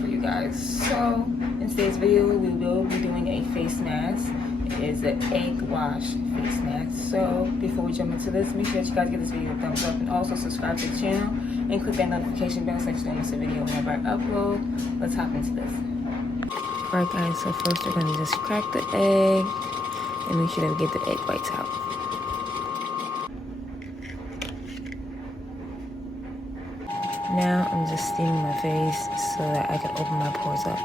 for you guys. So in today's video, we will be doing a face mask. It is an egg wash face mask. So before we jump into this, make sure that you guys give this video a thumbs up and also subscribe to the channel and click that notification bell so that you don't miss a video whenever I upload. Let's hop into this. Alright guys, so first we're gonna just crack the egg and make sure that we get the egg whites out. Now I'm just steaming my face so that I can open my pores up.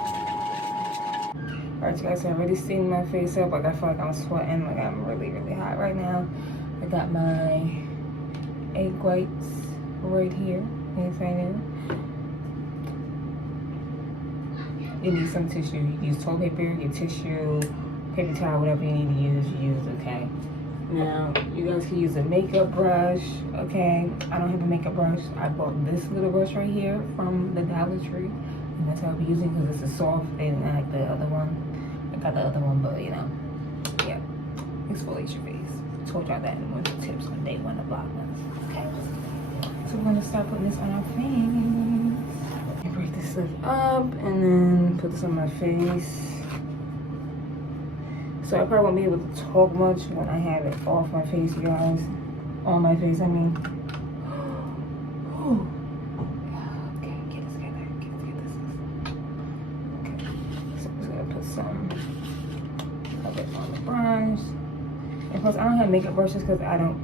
Alright guys, so I already steamed my face up. Like I feel like I'm sweating, like I'm really hot right now. I got my egg whites right here. Yes, right now. You need some tissue. You can use toilet paper, your tissue, paper towel, whatever you need to use, okay? Now, you guys can use a makeup brush, okay? I don't have a makeup brush. I bought this little brush right here from the Dollar Tree. And that's what I'll be using because it's a soft and I like the other one. I got the other one, but you know, yeah. Exfoliate your face. Told y'all that in one of the tips on day one of Vlogmas, okay? So we're gonna start putting this on our face. Break this stuff up and then put this on my face. So I probably won't be able to talk much when I have it off my face, you guys. On my face, I mean. Okay, get this together. Get this. Okay, so I'm just gonna put some of it on the brush. And plus, I don't have makeup brushes because I don't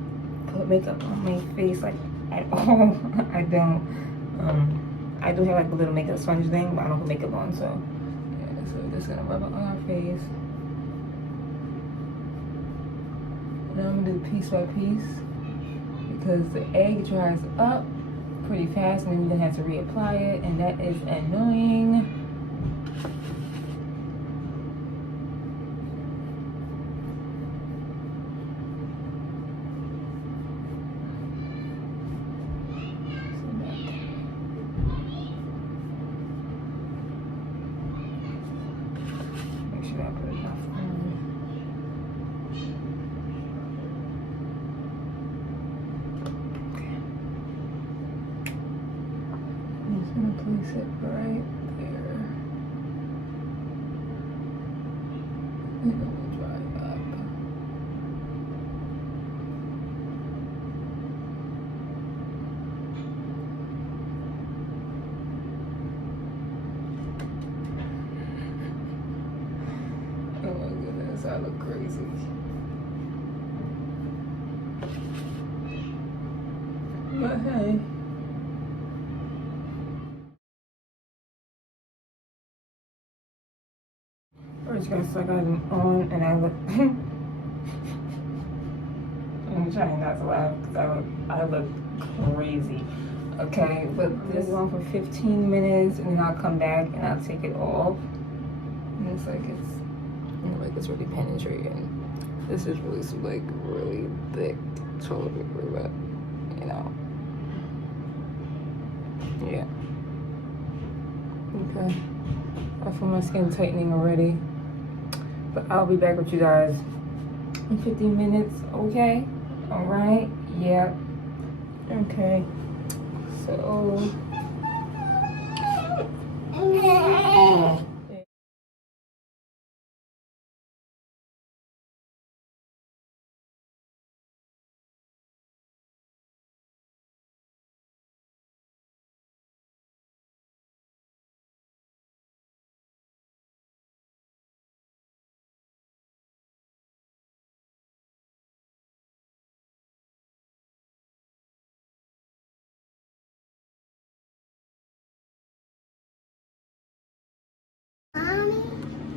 put makeup on my face like at all. I don't. I do have like a little makeup sponge thing, but I don't put makeup on, so yeah. So we're just gonna rub it on our face. Now I'm gonna do piece by piece because the egg dries up pretty fast and then you're gonna have to reapply it, and that is annoying. Make sure I put enough on. I'm gonna place it right there. And it will dry up. Oh my goodness, I look crazy. But hey. First, guys, so I got them on, and I look. I'm trying not to laugh because I look crazy. Okay, but this is on for 15 minutes, and then I'll come back and I'll take it off. And it's like it's really penetrating. This is really like really thick toilet paper, but you know, yeah. Okay, I feel my skin tightening already. But I'll be back with you guys in 15 minutes, okay? All right, yeah. Okay, so.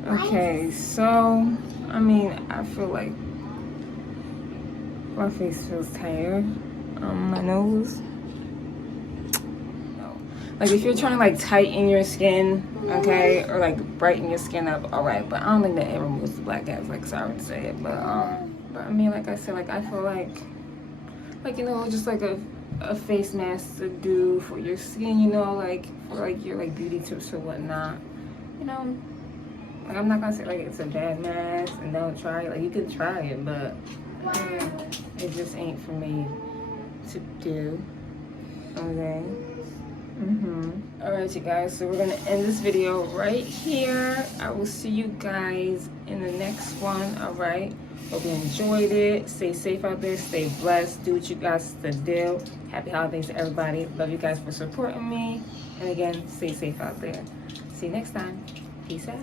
Okay, so, I mean, I feel like my face feels tired. My nose. No. Like, if you're trying to, like, tighten your skin, okay, or, like, brighten your skin up, alright, but I don't think that it removes the blackheads, like, sorry to say it, but I mean, like I said, like, I feel like, you know, just, like, a face mask to do for your skin, you know, like, for, like, your, like, beauty tips or whatnot, you know. Like, I'm not gonna say like it's a bad mask and don't try it. Like, you can try it, but it just ain't for me to do. Okay. All right, you guys, so we're gonna end this video right here. I will see you guys in the next one. All right, hope you enjoyed it. Stay safe out there, stay blessed, do what you guys to do. Happy holidays to everybody. Love you guys for supporting me, and again, stay safe out there. See you next time. Peace out.